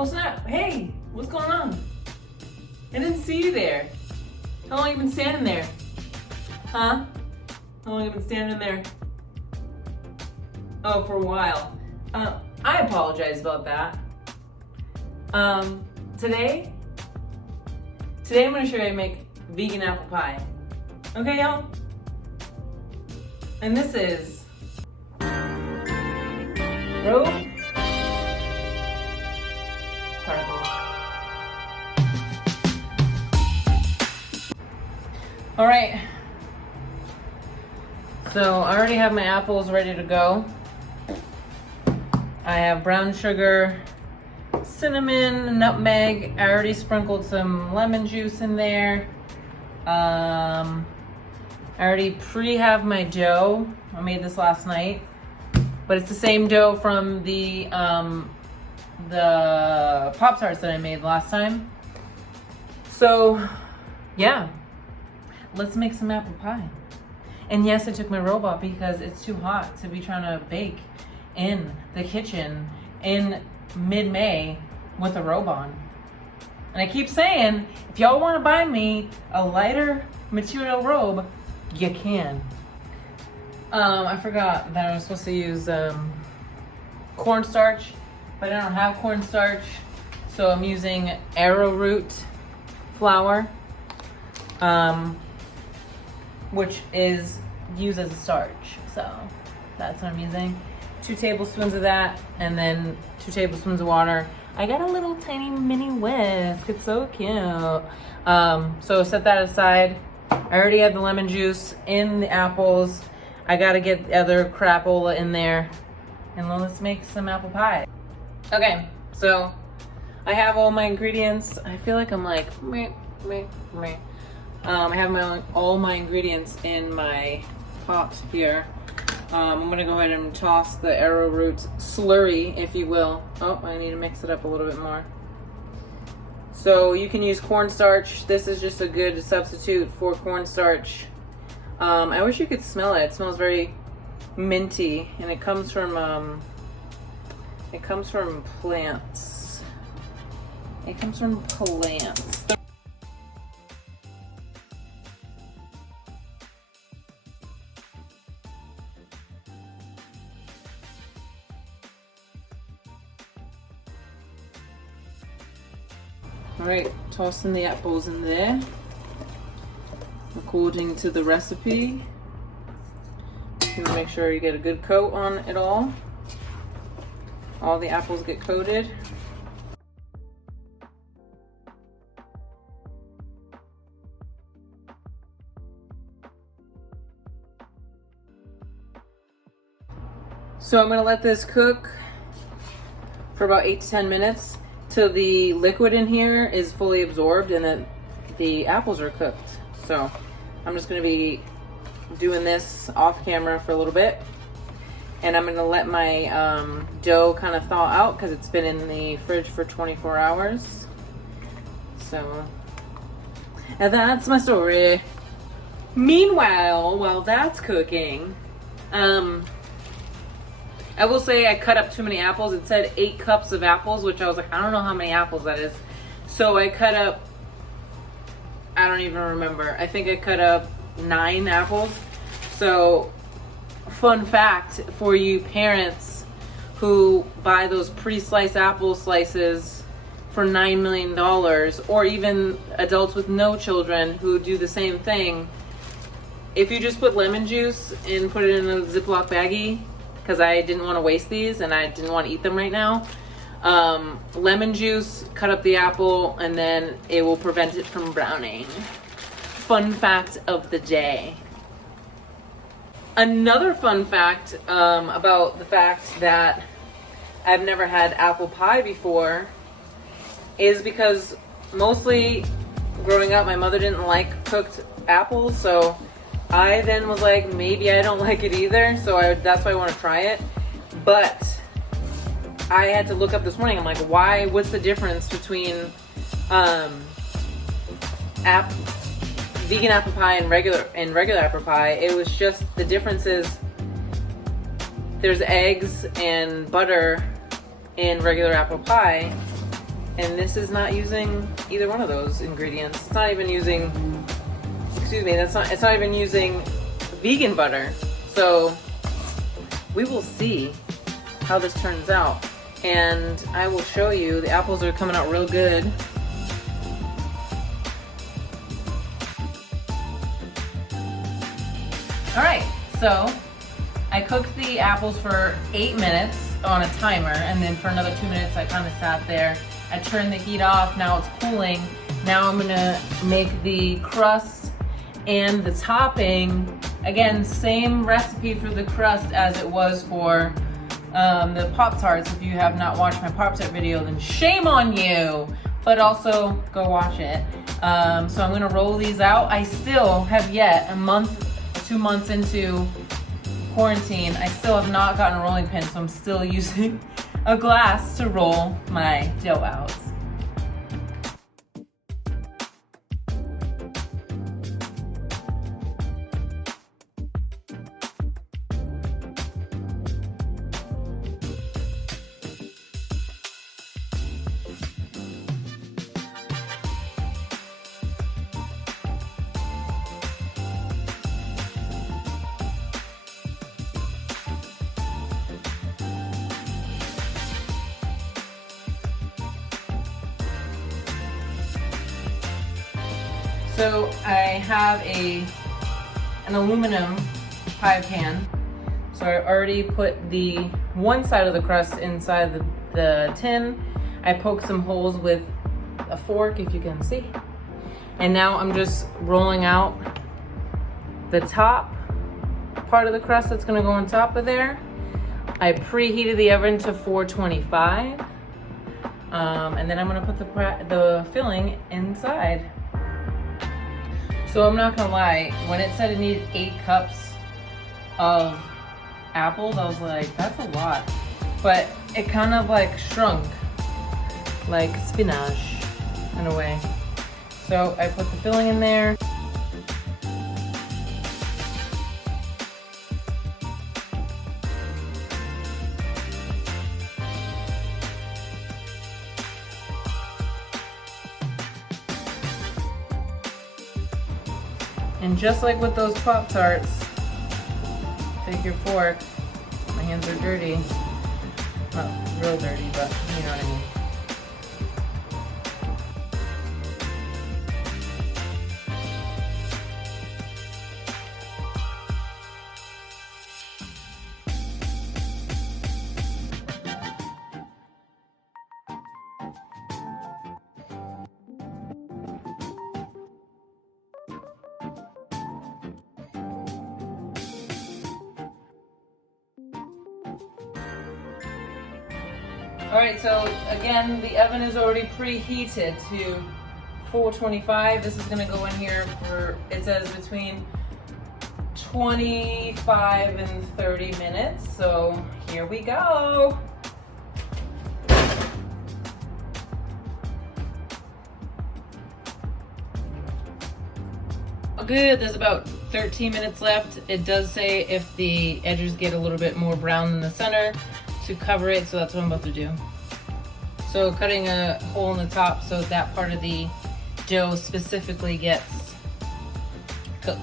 Oh snap, hey, what's going on? I didn't see you there. How long you been standing there? Huh? How long you been standing there? Oh, for a while. I apologize about that. Today I'm gonna show you how to make vegan apple pie. Okay, y'all? And this is rope particle. All right. So I already have my apples ready to go. I have brown sugar, cinnamon, nutmeg. I already sprinkled some lemon juice in there. I already have my dough. I made this last night, but it's the same dough from the Pop-Tarts that I made last time. So yeah, let's make some apple pie. And yes, I took my robot because it's too hot to be trying to bake in the kitchen in mid-May with a robe on. And I keep saying, if y'all want to buy me a lighter material robe, you can. I forgot that I was supposed to use cornstarch, but I don't have cornstarch, so I'm using arrowroot flour, which is used as a starch. So that's what I'm using. 2 tablespoons of that, and then 2 tablespoons of water. I got a little tiny mini whisk. It's so cute. So set that aside. I already had the lemon juice in the apples. I gotta get the other crapola in there, and let's make some apple pie. Okay, so I have all my ingredients. I feel like I'm like meh. I have all my ingredients in my pot here. I'm gonna go ahead and toss the arrowroot slurry, if you will. Oh, I need to mix it up a little bit more. So you can use cornstarch. This is just a good substitute for cornstarch. I wish you could smell it. It smells very minty, and it comes from plants. It comes from plants. All right, tossing the apples in there according to the recipe. You make sure you get a good coat on it all. All the apples get coated. So I'm gonna let this cook for about 8 to 10 minutes till the liquid in here is fully absorbed and then the apples are cooked. So I'm just gonna be doing this off camera for a little bit, and I'm gonna let my dough kind of thaw out because it's been in the fridge for 24 hours. So, and that's my story. Meanwhile, while that's cooking, I will say I cut up too many apples. It said 8 cups of apples, which I was like, I don't know how many apples that is. So I cut up, I don't even remember. I think I cut up 9 apples. So fun fact for you parents who buy those pre-sliced apple slices for $9 million, or even adults with no children who do the same thing. If you just put lemon juice and put it in a Ziploc baggie, because I didn't want to waste these and I didn't want to eat them right now. Lemon juice, cut up the apple, and then it will prevent it from browning. Fun fact of the day. Another fun fact about the fact that I've never had apple pie before is because mostly growing up, my mother didn't like cooked apples, so I then was like, maybe I don't like it either, so that's why I want to try it. But I had to look up this morning. I'm like, what's the difference between vegan apple pie and regular apple pie? It was just, the difference is there's eggs and butter in regular apple pie, And this is not using either one of those ingredients. It's not even using, excuse me, it's not even using vegan butter. So we will see how this turns out. And I will show you, the apples are coming out real good. All right, so I cooked the apples for 8 minutes on a timer, and then for another 2 minutes I kind of sat there. I turned the heat off, now it's cooling. Now I'm gonna make the crust and the topping. Again, same recipe for the crust as it was for the Pop-Tarts. If you have not watched my Pop-Tart video, then shame on you, but also go watch it. So I'm gonna roll these out. I still have yet, 2 months into quarantine, I still have not gotten a rolling pin, so I'm still using a glass to roll my dough out. So I have an aluminum pie pan. So I already put the one side of the crust inside the tin. I poked some holes with a fork, if you can see. And now I'm just rolling out the top part of the crust that's gonna go on top of there. I preheated the oven to 425. And then I'm gonna put the filling inside. So I'm not gonna lie, when it said it needed 8 cups of apples, I was like, that's a lot. But it kind of like shrunk, like spinach in a way. So I put the filling in there. And just like with those Pop-Tarts, take your fork. My hands are dirty. Not real dirty, but you know what I mean. All right, so again, the oven is already preheated to 425. This is gonna go in here for, it says between 25 and 30 minutes. So here we go. Good, there's about 13 minutes left. It does say if the edges get a little bit more brown than the center, to cover it, so that's what I'm about to do. So cutting a hole in the top so that part of the dough specifically gets cooked.